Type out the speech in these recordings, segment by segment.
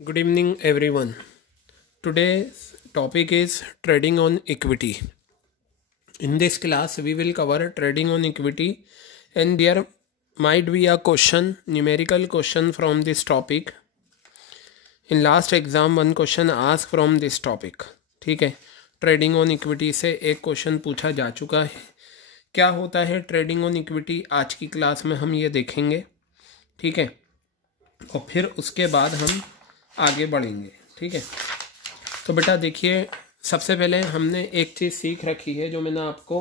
Good evening, everyone. Today's topic is trading on equity. In this class, we will cover trading on equity, and there might be a question, numerical question from this topic. In last exam, one question asked from this topic. ठीक है, trading on equity से एक question पूछा जा चुका है. क्या होता है ट्रेडिंग ऑन इक्विटी, आज की क्लास में हम ये देखेंगे. ठीक है, और फिर उसके बाद हम आगे बढ़ेंगे. ठीक है, तो बेटा देखिए, सबसे पहले हमने एक चीज़ सीख रखी है जो मैंने आपको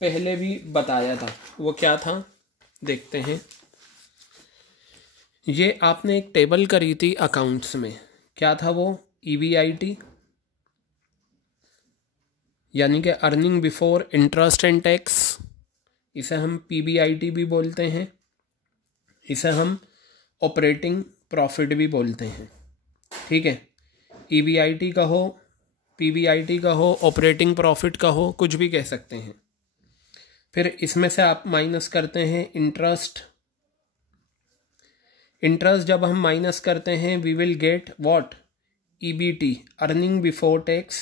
पहले भी बताया था. वो क्या था देखते हैं. ये आपने एक टेबल करी थी अकाउंट्स में. क्या था वो? EBIT, यानी कि earning before interest and tax. इसे हम PBIT भी बोलते हैं. इसे हम ऑपरेटिंग प्रॉफिट भी बोलते हैं. ठीक है, EBIT का हो, PBIT का हो, ऑपरेटिंग प्रॉफिट का हो, कुछ भी कह सकते हैं. फिर इसमें से आप माइनस करते हैं इंटरेस्ट. इंटरेस्ट जब हम माइनस करते हैं we will get what? EBT, earning before tax,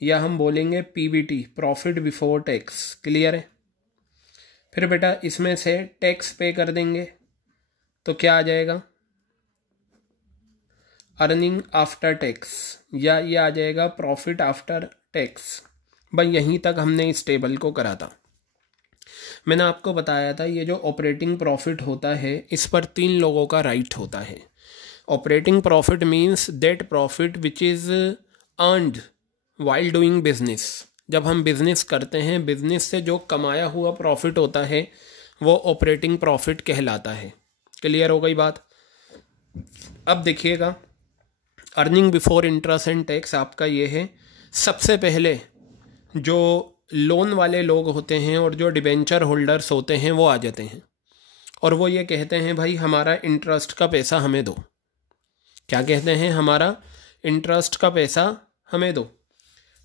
या हम बोलेंगे PBT, profit before tax. Clear है? फिर बेटा इसमें से टैक्स पे कर देंगे तो क्या आ जाएगा? अर्निंग आफ्टर टैक्स, या ये आ जाएगा प्रॉफिट आफ्टर टैक्स. भाई यहीं तक हमने इस टेबल को करा था. मैंने आपको बताया था ये जो ऑपरेटिंग प्रॉफिट होता है इस पर 3 लोगों का राइट होता है. Operating profit means that profit which is earned while doing business. जब हम बिजनेस करते हैं, बिजनेस से जो कमाया हुआ प्रॉफिट होता है वो ऑपरेटिंग प्रॉफिट कहलाता है. क्लियर हो गई बात? अब देखिएगा, earning before interest and tax आपका ये है. सबसे पहले जो लोन वाले लोग होते हैं और जो डिबेंचर होल्डर्स होते हैं वो आ जाते हैं और वो ये कहते हैं भाई हमारा इंटरेस्ट का पैसा हमें दो. क्या कहते हैं? हमारा इंटरेस्ट का पैसा हमें दो.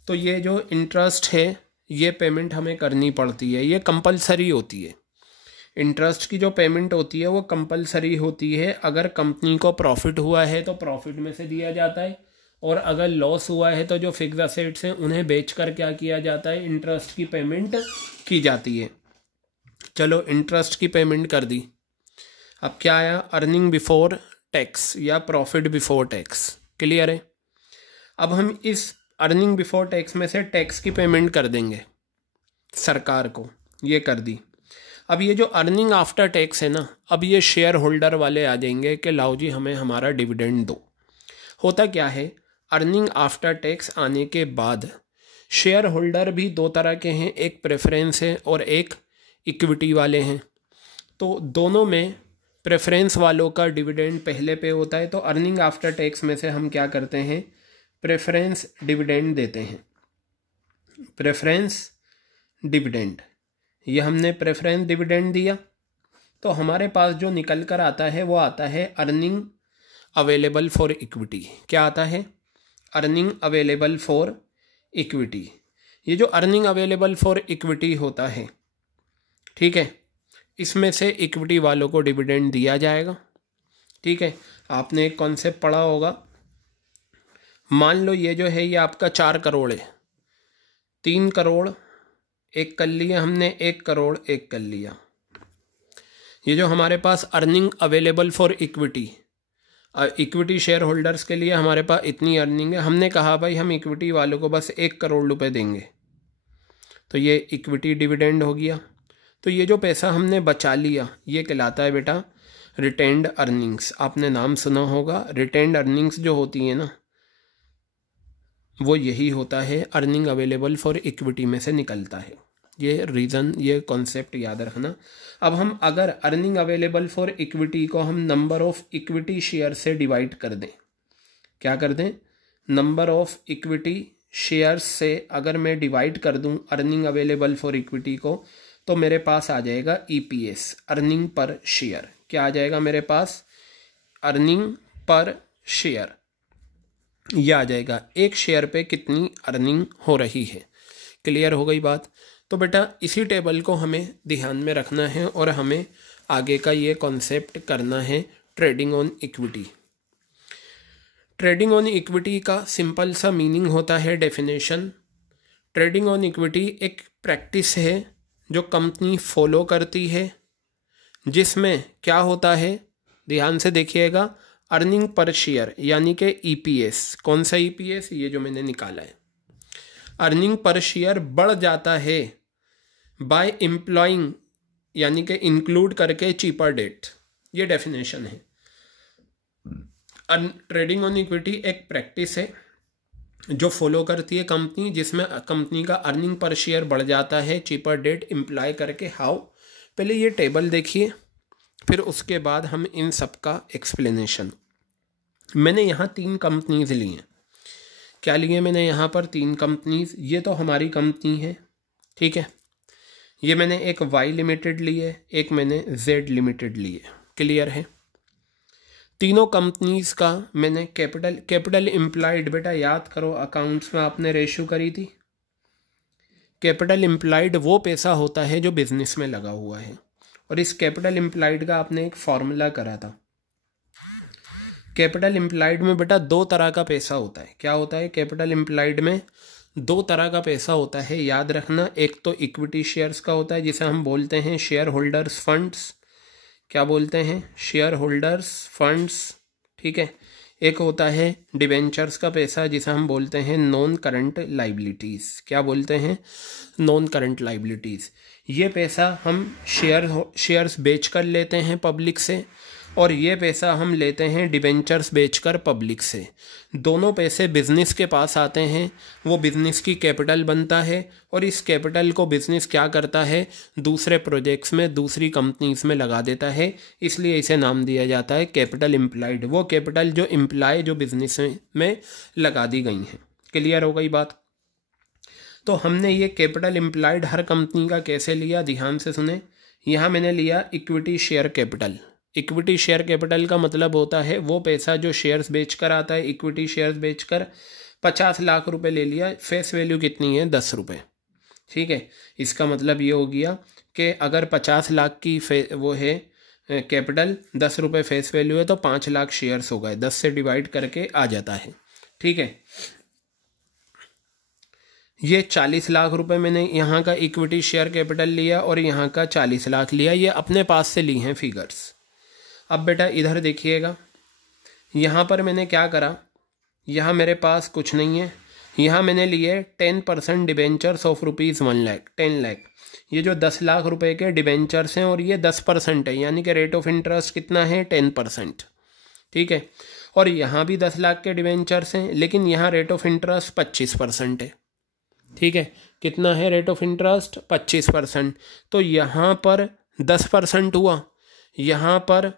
तो ये जो इंटरेस्ट है ये पेमेंट हमें करनी पड़ती है, ये कंपलसरी होती है. इंटरेस्ट की जो पेमेंट होती है वो कंपलसरी होती है. अगर कंपनी को प्रॉफिट हुआ है तो प्रॉफिट में से दिया जाता है, और अगर लॉस हुआ है तो जो फिक्स असेट्स हैं उन्हें बेचकर क्या किया जाता है? इंटरेस्ट की पेमेंट की जाती है. चलो इंटरेस्ट की पेमेंट कर दी. अब क्या आया? अर्निंग बिफोर टैक्स या प्रॉफिट बिफोर टैक्स. क्लियर है? अब हम इस अर्निंग बिफोर टैक्स में से टैक्स की पेमेंट कर देंगे सरकार को. ये कर दी. अब ये जो अर्निंग आफ्टर टैक्स है ना, अब ये शेयर होल्डर वाले आ जाएंगे कि लाओ जी हमें हमारा डिविडेंड दो. होता क्या है, अर्निंग आफ्टर टैक्स आने के बाद शेयर होल्डर भी 2 तरह के हैं. एक प्रेफरेंस है और एक इक्विटी वाले हैं. तो दोनों में प्रेफरेंस वालों का डिविडेंड पहले पे होता है. तो अर्निंग आफ्टर टैक्स में से हम क्या करते हैं? प्रेफरेंस डिविडेंड देते हैं. प्रेफरेंस डिविडेंड, ये हमने प्रेफरेंस डिविडेंड दिया तो हमारे पास जो निकल कर आता है वो आता है अर्निंग अवेलेबल फॉर इक्विटी. क्या आता है? Earning available for equity. ये जो अर्निंग अवेलेबल फॉर इक्विटी होता है, ठीक है, इसमें से इक्विटी वालों को डिविडेंड दिया जाएगा. ठीक है, आपने एक कॉन्सेप्ट पढ़ा होगा. मान लो ये जो है ये आपका 4 करोड़ है. 3 करोड़ एक कर लिया हमने, 1 करोड़ एक कर लिया. ये जो हमारे पास earning available for equity, equity share holders के लिए हमारे पास इतनी अर्निंग है. हमने कहा भाई हम इक्विटी वालों को बस 1 करोड़ रुपए देंगे, तो ये इक्विटी डिविडेंड हो गया. तो ये जो पैसा हमने बचा लिया ये कहलाता है बेटा रिटेन्ड अर्निंग्स. आपने नाम सुना होगा. रिटेन्ड अर्निंग्स जो होती है ना, वो यही होता है, अर्निंग अवेलेबल फॉर इक्विटी में से निकलता है. ये रीज़न, ये कॉन्सेप्ट याद रखना. अब हम अगर अर्निंग अवेलेबल फॉर इक्विटी को हम नंबर ऑफ इक्विटी शेयर से डिवाइड कर दें. क्या कर दें? नंबर ऑफ इक्विटी शेयर्स से अगर मैं डिवाइड कर दूं अर्निंग अवेलेबल फॉर इक्विटी को, तो मेरे पास आ जाएगा EPS, अर्निंग पर शेयर. क्या आ जाएगा मेरे पास? Earning per share. यह आ जाएगा एक शेयर पे कितनी अर्निंग हो रही है. क्लियर हो गई बात? तो बेटा इसी टेबल को हमें ध्यान में रखना है और हमें आगे का ये कॉन्सेप्ट करना है trading on equity. Trading on equity का सिंपल सा मीनिंग होता है, डेफिनेशन। ट्रेडिंग ऑन इक्विटी एक प्रैक्टिस है जो कंपनी फॉलो करती है, जिसमें क्या होता है, ध्यान से देखिएगा, अर्निंग पर शेयर यानी कि ईपीएस। कौन सा ईपीएस? ये जो मैंने निकाला है। अर्निंग पर शेयर बढ़ जाता है बाय एम्प्लॉइंग यानी कि इंक्लूड करके चीपर डेट। ये डेफिनेशन है। ट्रेडिंग ऑन इक्विटी एक प्रैक्टिस है जो फॉलो करती है कंपनी, जिसमें कंपनी का अर्निंग पर शेयर बढ़ जाता है चीपर डेट इम्प्लाई करके। हाउ? पहले ये टेबल देखिए, फिर उसके बाद हम इन सब का एक्सप्लेनेशन। मैंने यहाँ 3 कंपनीज ली हैं। क्या लिए मैंने यहाँ पर? 3 कंपनीज। ये तो हमारी कंपनी है, ठीक है। ये मैंने एक वाई लिमिटेड ली है, एक मैंने जेड लिमिटेड ली है। क्लियर है? तीनों कंपनीज का मैंने कैपिटल इम्प्लाइड, बेटा याद करो अकाउंट्स में आपने रेशियो करी थी। कैपिटल इम्प्लाइड वो पैसा होता है जो बिजनेस में लगा हुआ है, और इस कैपिटल इम्प्लाइड का आपने एक फॉर्मूला करा था। कैपिटल इम्प्लाइड में बेटा 2 तरह का पैसा होता है। क्या होता है? कैपिटल इम्प्लाइड में 2 तरह का पैसा होता है, याद रखना। एक तो इक्विटी शेयर्स का होता है जिसे हम बोलते हैं शेयर होल्डर्स फंड्स। क्या बोलते हैं? शेयर होल्डर्स फंड्स, ठीक है। एक होता है डिवेंचर्स का पैसा जिसे हम बोलते हैं नॉन करंट लाइबिलिटीज़। क्या बोलते हैं? Non current liabilities. ये पैसा हम शेयर्स बेच कर लेते हैं पब्लिक से, और ये पैसा हम लेते हैं डिवेंचर्स बेचकर पब्लिक से। दोनों पैसे बिजनेस के पास आते हैं, वो बिजनेस की कैपिटल बनता है, और इस कैपिटल को बिजनेस क्या करता है? दूसरे प्रोजेक्ट्स में, दूसरी कंपनीज में लगा देता है। इसलिए इसे नाम दिया जाता है कैपिटल इम्प्लाइड। वो कैपिटल जो इम्प्लाई जो बिजनेस में लगा दी गई हैं। क्लियर हो गई बात? तो हमने ये कैपिटल इम्प्लाइड हर कंपनी का कैसे लिया, ध्यान से सुने। यहाँ मैंने लिया equity share capital. Equity share capital का मतलब होता है वो पैसा जो शेयर्स बेचकर आता है। इक्विटी शेयर्स बेचकर 50 लाख रुपए ले लिया, फेस वैल्यू कितनी है? 10 रुपये, ठीक है। इसका मतलब ये हो गया कि अगर 50 लाख की वो है कैपिटल, 10 रुपये फेस वैल्यू है, तो 5 लाख शेयर्स हो गए। 10 से डिवाइड करके आ जाता है, ठीक है। ये 40 लाख रुपए मैंने यहाँ का इक्विटी शेयर कैपिटल लिया, और यहाँ का 40 लाख लिया। ये अपने पास से ली हैं फिगर्स। अब बेटा इधर देखिएगा, यहाँ पर मैंने क्या करा, यहाँ मेरे पास कुछ नहीं है। यहाँ मैंने लिए 10% डिबेंचर्स ऑफ ₹1 लाख, 10 लाख। ये जो 10 लाख रुपए के डिबेंचर्स हैं, और ये 10% है, यानी कि रेट ऑफ इंटरेस्ट कितना है? 10%, ठीक है। और यहाँ भी 10 लाख के डिबेंचर्स हैं, लेकिन यहाँ रेट ऑफ इंटरेस्ट 25% है, ठीक है। कितना है रेट ऑफ इंटरेस्ट? 25%। तो यहाँ पर 10% हुआ, यहाँ पर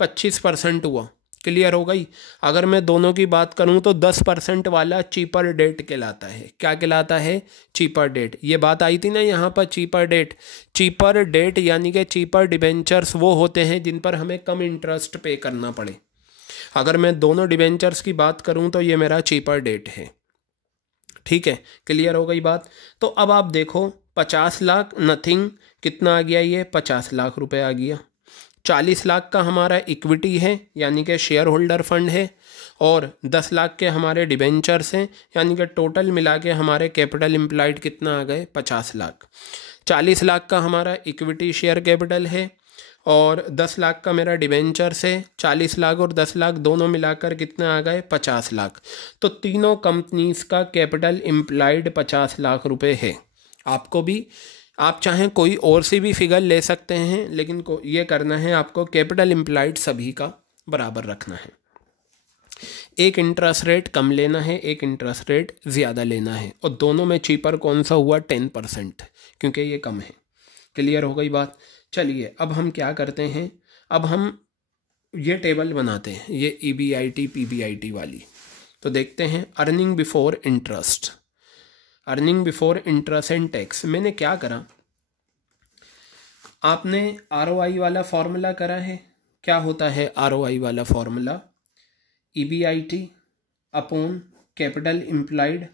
25% हुआ। क्लियर हो गई? अगर मैं दोनों की बात करूं तो 10% वाला चीपर डेट कहलाता है। क्या कहलाता है? Cheaper debt. ये बात आई थी ना यहाँ पर, चीपर डेट। चीपर डेट यानी कि चीपर डिबेंचर्स वो होते हैं जिन पर हमें कम इंटरेस्ट पे करना पड़े। अगर मैं दोनों डिबेंचर्स की बात करूं तो ये मेरा चीपर डेट है, ठीक है। क्लियर हो गई बात? तो अब आप देखो, 50 लाख नथिंग, कितना आ गया? ये 50 लाख रुपए आ गया। 40 लाख का हमारा इक्विटी है यानी कि शेयर होल्डर फंड है, और 10 लाख के हमारे डिबेंचर्स हैं, यानी कि टोटल मिला के हमारे कैपिटल इम्प्लाइड कितना आ गए? 50 लाख। 40 लाख का हमारा इक्विटी शेयर कैपिटल है, और 10 लाख का मेरा डिबेंचर्स है। 40 लाख और 10 लाख दोनों मिलाकर कितना आ गए? 50 लाख। तो तीनों कंपनीज का कैपिटल इम्प्लाइड 50 लाख रुपए है। आपको भी, आप चाहें कोई और सी भी फिगर ले सकते हैं, लेकिन ये करना है आपको कैपिटल इम्प्लाइड सभी का बराबर रखना है। एक इंटरेस्ट रेट कम लेना है, एक इंटरेस्ट रेट ज़्यादा लेना है, और दोनों में चीपर कौन सा हुआ? 10%, क्योंकि ये कम है। क्लियर हो गई बात? चलिए अब हम क्या करते हैं, अब हम ये टेबल बनाते हैं, ये EBIT PBIT वाली। तो देखते हैं earning before interest, earning before interest and tax. मैंने क्या करा, आपने ROI वाला फॉर्मूला करा है। क्या होता है ROI वाला formula? EBIT upon capital implied,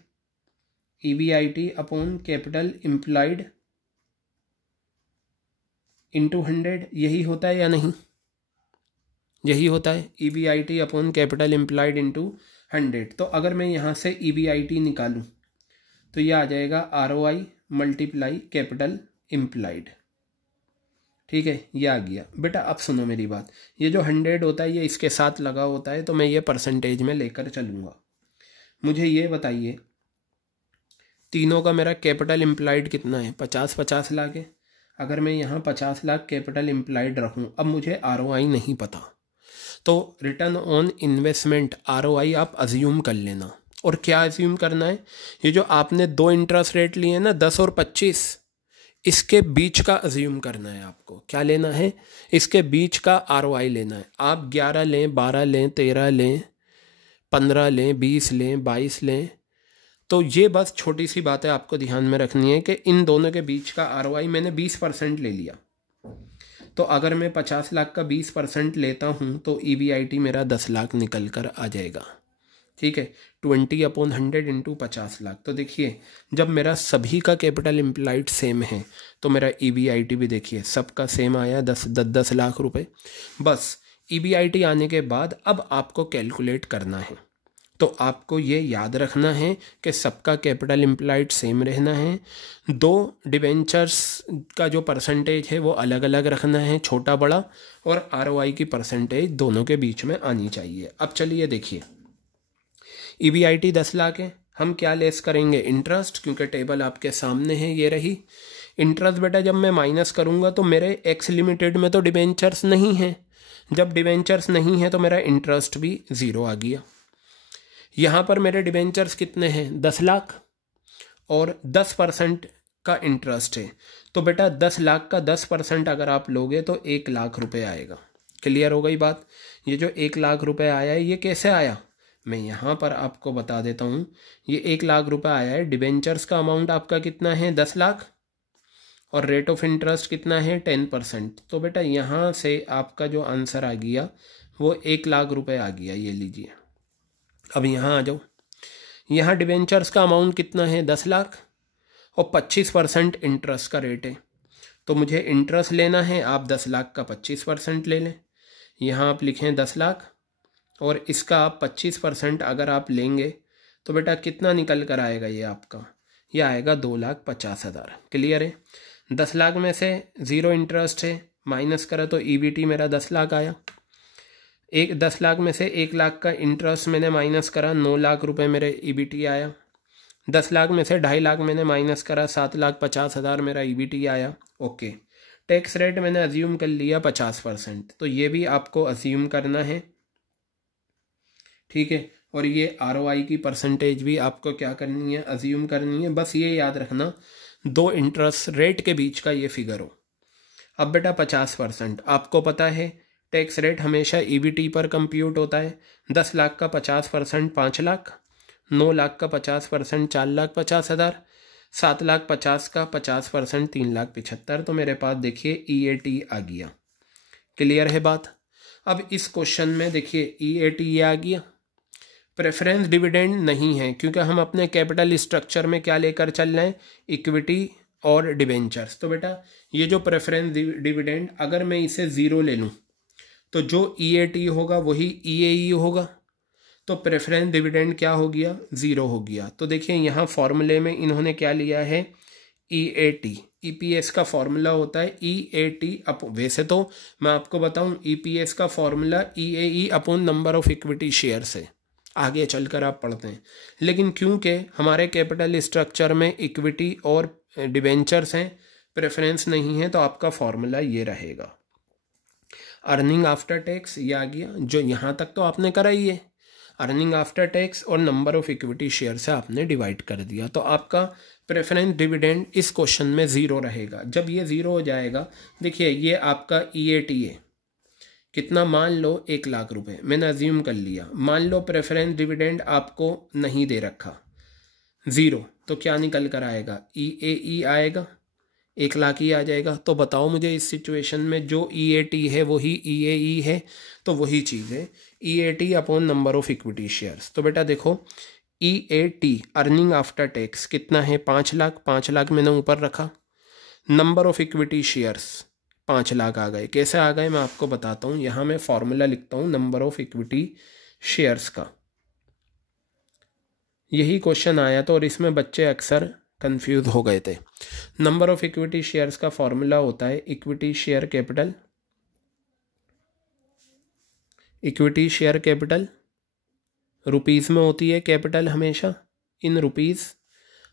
EBIT upon capital implied into 100। यही होता है या नहीं? यही होता है, EBIT upon capital implied into 100। तो अगर मैं यहाँ से EBIT निकालूँ तो ये आ जाएगा ROI मल्टीप्लाई कैपिटल इम्प्लाइड। ठीक है, ये आ गया। बेटा अब सुनो मेरी बात, ये जो 100 होता है ये इसके साथ लगा होता है, तो मैं ये परसेंटेज में लेकर चलूँगा। मुझे ये बताइए तीनों का मेरा कैपिटल इम्प्लाइड कितना है? 50 लाख है। अगर मैं यहाँ 50 लाख कैपिटल इम्प्लाइड रखूँ, अब मुझे ROI नहीं पता, तो रिटर्न ऑन इन्वेस्टमेंट ROI आप अज्यूम कर लेना। और क्या अज्यूम करना है? ये जो आपने दो इंटरेस्ट रेट लिए हैं ना, 10 और 25, इसके बीच का अज्यूम करना है आपको। क्या लेना है? इसके बीच का ROI लेना है। आप 11 लें, 12 लें, 13 लें, 15 लें, 20 लें, 22 लें, तो ये बस छोटी सी बातें आपको ध्यान में रखनी है कि इन दोनों के बीच का ROI मैंने 20% ले लिया। तो अगर मैं 50 लाख का 20% लेता हूँ तो EBIT मेरा 10 लाख निकल कर आ जाएगा। ठीक है, 20/100 इंटू 50 लाख। तो देखिए जब मेरा सभी का कैपिटल इम्प्लाइड सेम है तो मेरा EBIT भी देखिए सबका सेम आया, 10 लाख रुपए। बस EBIT आने के बाद अब आपको कैलकुलेट करना है। तो आपको ये याद रखना है कि सबका कैपिटल इम्प्लाइड सेम रहना है। दो डिबेंचर्स का जो परसेंटेज है वो अलग अलग रखना है, छोटा बड़ा, और ROI की परसेंटेज दोनों के बीच में आनी चाहिए। अब चलिए देखिए, EBIT 10 लाख है, हम क्या लेस करेंगे? इंटरेस्ट, क्योंकि टेबल आपके सामने है, ये रही इंटरेस्ट। बेटा जब मैं माइनस करूँगा तो मेरे एक्स लिमिटेड में तो डिबेंचर्स नहीं है, जब डिबेंचर्स नहीं है तो मेरा इंटरेस्ट भी ज़ीरो आ गया। यहाँ पर मेरे डिबेंचर्स कितने हैं? 10 लाख, और 10% का इंटरेस्ट है। तो बेटा 10 लाख का 10% अगर आप लोगे तो 1 लाख रुपए आएगा। क्लियर हो गई बात? ये जो 1 लाख रुपए आया है ये कैसे आया, मैं यहाँ पर आपको बता देता हूँ। ये 1 लाख रुपए आया है, डिबेंचर्स का अमाउंट आपका कितना है? 10 लाख, और रेट ऑफ इंटरेस्ट कितना है? 10%। तो बेटा यहाँ से आपका जो आंसर आ गया वो 1 लाख रुपए आ गया। ये लीजिए, अब यहाँ आ जाओ। यहाँ डिबेंचर्स का अमाउंट कितना है? 10 लाख, और 25% इंटरेस्ट का रेट है। तो मुझे इंटरेस्ट लेना है, आप 10 लाख का 25% ले लें। यहाँ आप लिखें 10 लाख, और इसका आप 25% अगर आप लेंगे तो बेटा कितना निकल कर आएगा? ये आपका ये आएगा 2,50,000। क्लियर है? 10 लाख में से ज़ीरो इंटरेस्ट है, माइनस करा तो EBT मेरा 10 लाख आया। 10 लाख में से 1 लाख का इंटरेस्ट मैंने माइनस करा, 9 लाख रुपए मेरे EBT आया। 10 लाख में से 2.5 लाख मैंने माइनस करा, 7,50,000 मेरा EBT आया। ओके, टैक्स रेट मैंने अज्यूम कर लिया 50%, तो ये भी आपको अज्यूम करना है। ठीक है, और ये ROI की परसेंटेज भी आपको क्या करनी है? अज्यूम करनी है। बस ये याद रखना दो इंटरेस्ट रेट के बीच का ये फिगर हो। अब बेटा 50%, आपको पता है टैक्स रेट हमेशा EBT पर कंप्यूट होता है। 10 लाख का 50% 5 लाख, 9 लाख का 50% 4,50,000, 7,50,000 का 50% 3,75,000। तो मेरे पास देखिए EAT आ गया। क्लियर है बात? अब इस क्वेश्चन में देखिए EAT ये आ गया। प्रेफरेंस डिविडेंड नहीं है क्योंकि हम अपने कैपिटल स्ट्रक्चर में क्या लेकर चल रहे हैं? इक्विटी और डिबेंचर्स। तो बेटा ये जो प्रेफरेंस डिविडेंड अगर मैं इसे ज़ीरो ले लूँ तो जो EAT होगा वही EAE होगा। तो प्रेफरेंस डिविडेंड क्या हो गया? ज़ीरो हो गया। तो देखिए यहाँ फॉर्मूले में इन्होंने क्या लिया है? EAT। EPS का फॉर्मूला होता है EAT वैसे तो मैं आपको बताऊं EPS का formula EAE upon number of equity share से आगे चलकर आप पढ़ते हैं, लेकिन क्योंकि हमारे कैपिटल स्ट्रक्चर में इक्विटी और डिबेंचर्स हैं, प्रेफरेंस नहीं है, तो आपका फॉर्मूला ये रहेगा। अर्निंग आफ्टर टैक्स ये आ गया, जो यहाँ तक तो आपने करा ही है। अर्निंग आफ्टर टैक्स और नंबर ऑफ इक्विटी शेयर से आपने डिवाइड कर दिया, तो आपका प्रेफरेंस डिविडेंड इस क्वेश्चन में ज़ीरो रहेगा। जब ये ज़ीरो हो जाएगा, देखिए ये आपका EAT है कितना? मान लो 1 लाख रुपए, मैंने अज्यूम कर लिया। मान लो प्रेफरेंस डिविडेंड आपको नहीं दे रखा, ज़ीरो, तो क्या निकल कर आएगा? EAE आएगा, 1 लाख ही आ जाएगा। तो बताओ मुझे इस सिचुएशन में जो EAT है वही EAE है, तो वही चीज़ है EAT upon number of equity shares. तो बेटा देखो EAT अर्निंग आफ्टर टैक्स कितना है? 5 लाख। 5 लाख मैंने ऊपर रखा। Number of equity shares 5 lakh आ गए। कैसे आ गए मैं आपको बताता हूँ। यहाँ मैं फॉर्मूला लिखता हूँ नंबर ऑफ इक्विटी शेयर्स का। यही क्वेश्चन आया था और इसमें बच्चे अक्सर कंफ्यूज हो गए थे। नंबर ऑफ इक्विटी शेयर्स का फॉर्मूला होता है equity share capital, equity share capital rupees में होती है कैपिटल हमेशा, इन रुपीज़,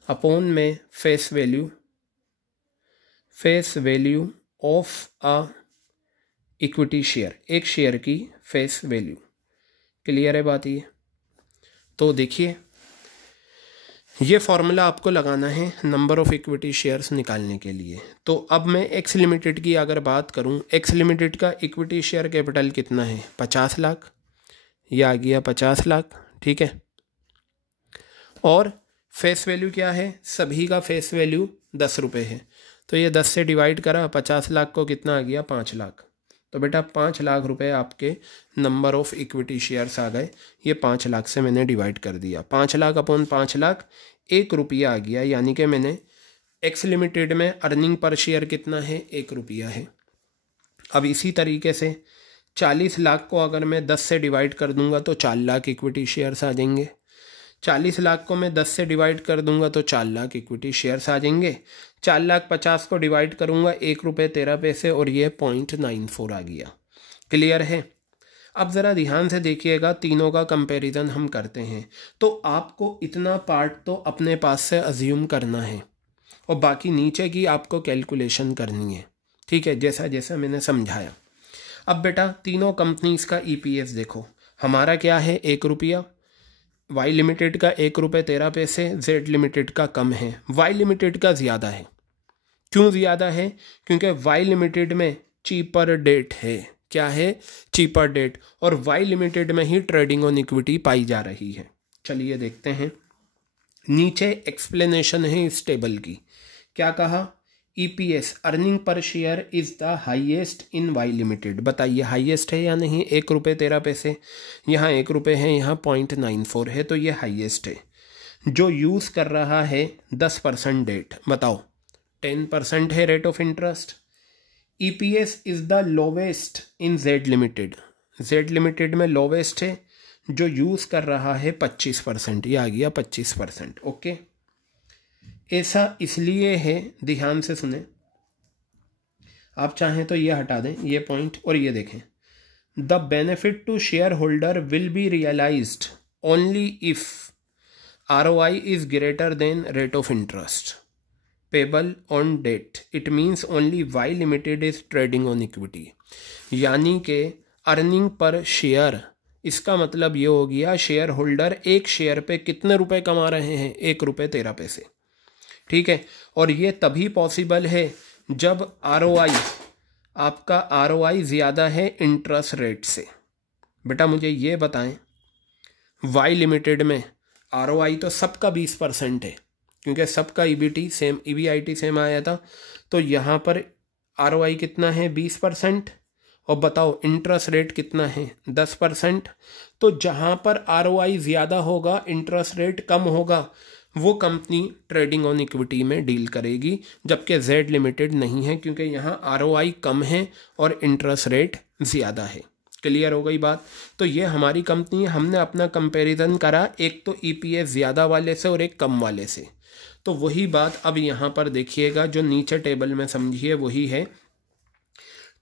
अपॉन में face value of a equity share, एक शेयर की फेस वैल्यू। क्लियर है बात ये? तो देखिए ये फॉर्मूला आपको लगाना है नंबर ऑफ इक्विटी शेयर्स निकालने के लिए। तो अब मैं एक्स लिमिटेड की अगर बात करूं, एक्स लिमिटेड का इक्विटी शेयर कैपिटल कितना है? 50 लाख, ये आ गया 50 लाख, ठीक है। और फेस वैल्यू क्या है? सभी का फेस वैल्यू 10 रुपये है, तो ये 10 से डिवाइड करा, 50 लाख को कितना आ गया? 5 लाख। तो बेटा 5 लाख रुपए आपके नंबर ऑफ इक्विटी शेयर्स आ गए। ये 5 लाख से मैंने डिवाइड कर दिया, 5 लाख अपॉन 5 लाख, 1 रुपया आ गया। यानी कि मैंने एक्स लिमिटेड में अर्निंग पर शेयर कितना है? 1 रुपया है। अब इसी तरीके से 40 लाख को अगर मैं 10 से डिवाइड कर दूंगा तो 4 लाख इक्विटी शेयर्स आ जाएंगे। 40 लाख को मैं 10 से डिवाइड कर दूंगा तो 4 लाख इक्विटी शेयर्स आ जाएंगे। 4 लाख 50 को डिवाइड करूंगा 1 रुपये 13 पैसे और ये 0.94 आ गया। क्लियर है? अब ज़रा ध्यान से देखिएगा, तीनों का कंपैरिजन हम करते हैं तो आपको इतना पार्ट तो अपने पास से अज्यूम करना है और बाकी नीचे की आपको कैलकुलेशन करनी है, ठीक है, जैसा जैसा मैंने समझाया। अब बेटा तीनों कंपनीज का ईपीएस देखो, हमारा क्या है? 1 रुपया, वाई लिमिटेड का 1 रुपये 13 पैसे, जेड लिमिटेड का कम है, वाई लिमिटेड का ज़्यादा है। क्यों ज़्यादा है? क्योंकि वाई लिमिटेड में चीपर डेट है। क्या है? Cheaper debt. और वाई लिमिटेड में ही ट्रेडिंग ऑन इक्विटी पाई जा रही है। चलिए देखते हैं, नीचे एक्सप्लेनेशन है इस टेबल की। क्या कहा? EPS earning per share is the highest in Y limited. बताइए हाईएस्ट है या नहीं? 1 रुपये 13 पैसे, यहाँ 1 रुपये है, यहाँ 0.94 है, तो ये हाईएस्ट है। जो यूज़ कर रहा है 10% डेट, बताओ 10% है rate of interest. EPS is the lowest in Z limited, Z limited में लोवेस्ट है। जो यूज़ कर रहा है 25%, ये आ गया 25%। ओके, ऐसा इसलिए है, ध्यान से सुने, आप चाहें तो ये हटा दें ये पॉइंट और ये देखें। The benefit to share holder will be realized only if ROI is greater than rate of interest payable on debt. It means only Y limited is trading on equity. यानी कि अर्निंग पर शेयर, इसका मतलब ये हो गया share holder एक share पे कितने रुपए कमा रहे हैं? 1 रुपये 13 पैसे, ठीक है। और ये तभी पॉसिबल है जब ROI, आपका ROI ज़्यादा है इंटरेस्ट रेट से। बेटा मुझे ये बताएं, वाई लिमिटेड में ROI तो सबका 20% है, क्योंकि सबका EBIT सेम आया था, तो यहाँ पर ROI कितना है? 20%। और बताओ इंटरेस्ट रेट कितना है? 10%। तो जहाँ पर ROI ज़्यादा होगा, इंटरेस्ट रेट कम होगा, वो कंपनी ट्रेडिंग ऑन इक्विटी में डील करेगी, जबकि जेड लिमिटेड नहीं है, क्योंकि यहाँ ROI कम है और इंटरेस्ट रेट ज़्यादा है। क्लियर हो गई बात? तो ये हमारी कंपनी है, हमने अपना कंपैरिजन करा, एक तो EPS ज़्यादा वाले से और एक कम वाले से। तो वही बात अब यहाँ पर देखिएगा, जो नीचे टेबल में समझिए वही है।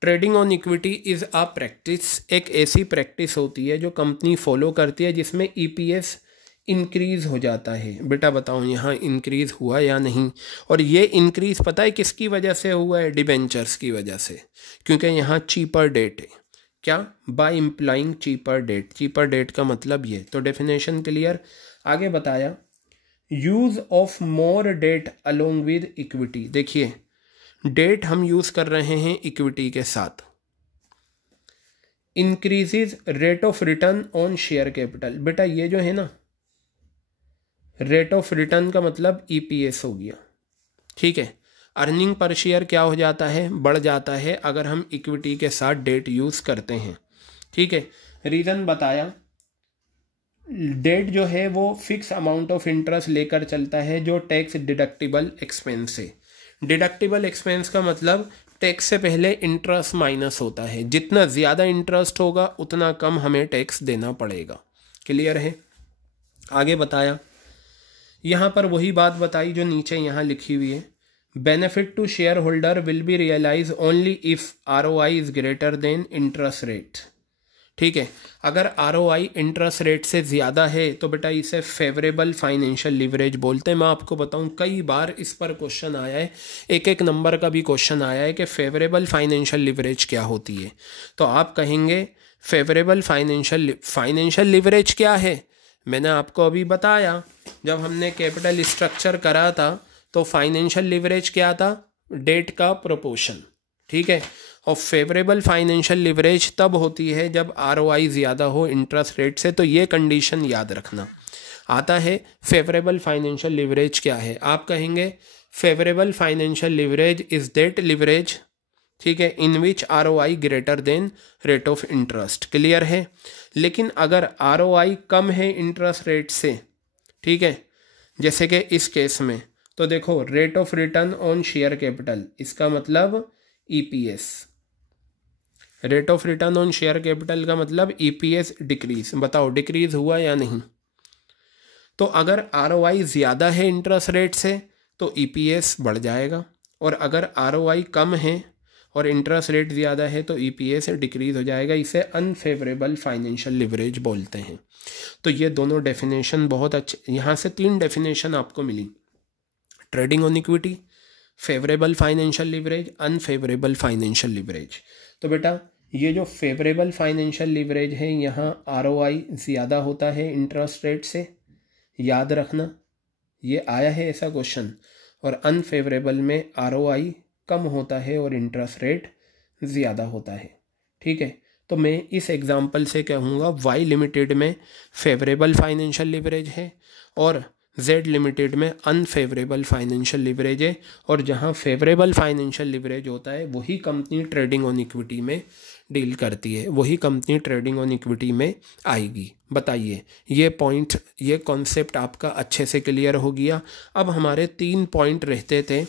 Trading on equity is a practice, एक ऐसी प्रैक्टिस होती है जो कंपनी फॉलो करती है जिसमें EPS इंक्रीज़ हो जाता है। बेटा बताओ यहाँ इंक्रीज़ हुआ या नहीं? और ये इंक्रीज़ पता है किसकी वजह से हुआ है? डिबेंचर्स की वजह से, क्योंकि यहाँ चीपर डेट है। क्या? By implying cheaper debt. Cheaper debt का मतलब ये। तो डेफिनेशन क्लियर। आगे बताया, use of more debt along with equity. देखिए डेट हम यूज़ कर रहे हैं इक्विटी के साथ। Increases rate of return on share capital. बेटा ये जो है ना, रेट ऑफ रिटर्न का मतलब EPS हो गया, ठीक है। अर्निंग पर शेयर क्या हो जाता है? बढ़ जाता है अगर हम इक्विटी के साथ डेट यूज़ करते हैं, ठीक है। रीज़न बताया, डेट जो है वो फिक्स अमाउंट ऑफ इंटरेस्ट लेकर चलता है जो टैक्स डिडक्टिबल एक्सपेंस है। डिडक्टिबल एक्सपेंस का मतलब टैक्स से पहले इंटरेस्ट माइनस होता है। जितना ज़्यादा इंटरेस्ट होगा उतना कम हमें टैक्स देना पड़ेगा। क्लियर है? आगे बताया, यहाँ पर वही बात बताई जो नीचे यहाँ लिखी हुई है, benefit to share holder will be realize only if ROI is greater than interest rate. ठीक है, अगर ROI इंटरेस्ट रेट से ज़्यादा है तो बेटा इसे फेवरेबल फाइनेंशियल लिवरेज बोलते हैं। मैं आपको बताऊं कई बार इस पर क्वेश्चन आया है, एक नंबर का भी क्वेश्चन आया है कि फेवरेबल फाइनेंशियल लिवरेज क्या होती है। तो आप कहेंगे फेवरेबल फाइनेंशियल लिवरेज क्या है। मैंने आपको अभी बताया, जब हमने कैपिटल स्ट्रक्चर करा था तो फाइनेंशियल लिवरेज क्या था, डेट का प्रोपोर्शन। ठीक है, और फेवरेबल फाइनेंशियल लिवरेज तब होती है जब ROI ज़्यादा हो इंटरेस्ट रेट से। तो ये कंडीशन याद रखना। आता है फेवरेबल फाइनेंशियल लिवरेज क्या है। आप कहेंगे favourable financial leverage is that leverage, ठीक है, इन विच ROI greater than rate of interest. Clear है। लेकिन अगर ROI कम है इंटरेस्ट रेट से, ठीक है, जैसे कि इस केस में, तो देखो rate of return on share capital, इसका मतलब EPS। Rate of return on share capital का मतलब EPS डिक्रीज। बताओ डिक्रीज हुआ या नहीं। तो अगर ROI ज़्यादा है इंटरेस्ट रेट से तो EPS बढ़ जाएगा, और अगर ROI कम है और इंटरेस्ट रेट ज़्यादा है तो EPS डिक्रीज हो जाएगा। इसे अनफेवरेबल फाइनेंशियल लिवरेज बोलते हैं। तो ये दोनों डेफिनेशन बहुत अच्छे, यहाँ से 3 डेफिनेशन आपको मिली, trading on equity, favourable financial leverage, unfavourable financial leverage. तो बेटा ये जो फेवरेबल फाइनेंशियल लिवरेज है, यहाँ ROI ज़्यादा होता है इंटरेस्ट रेट से, याद रखना, ये आया है ऐसा क्वेश्चन। और अनफेवरेबल में ROI कम होता है और इंटरेस्ट रेट ज़्यादा होता है। ठीक है, तो मैं इस एग्जांपल से कहूँगा वाई लिमिटेड में फेवरेबल फाइनेंशियल लिवरेज है और जेड लिमिटेड में अनफेवरेबल फाइनेंशियल लिवरेज है। और जहाँ फेवरेबल फाइनेंशियल लिवरेज होता है वही कंपनी ट्रेडिंग ऑन इक्विटी में डील करती है, वही कंपनी ट्रेडिंग ऑन इक्विटी में आएगी। बताइए ये पॉइंट, ये कॉन्सेप्ट आपका अच्छे से क्लियर हो गया। अब हमारे 3 पॉइंट रहते थे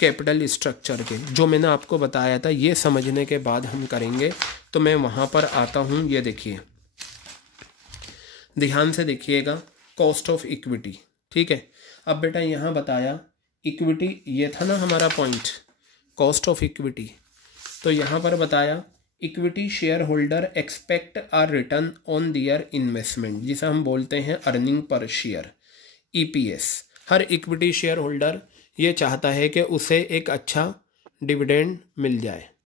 कैपिटल स्ट्रक्चर के, जो मैंने आपको बताया था। ये समझने के बाद हम करेंगे, तो मैं वहाँ पर आता हूँ। ये देखिए, ध्यान से देखिएगा, कॉस्ट ऑफ इक्विटी। ठीक है, अब बेटा यहाँ बताया इक्विटी, ये था ना हमारा पॉइंट, कॉस्ट ऑफ इक्विटी। तो यहाँ पर बताया equity share holder expect a return on their investment, जिसे हम बोलते हैं अर्निंग पर शेयर, EPS। हर इक्विटी शेयर होल्डर ये चाहता है कि उसे एक अच्छा डिविडेंड मिल जाए।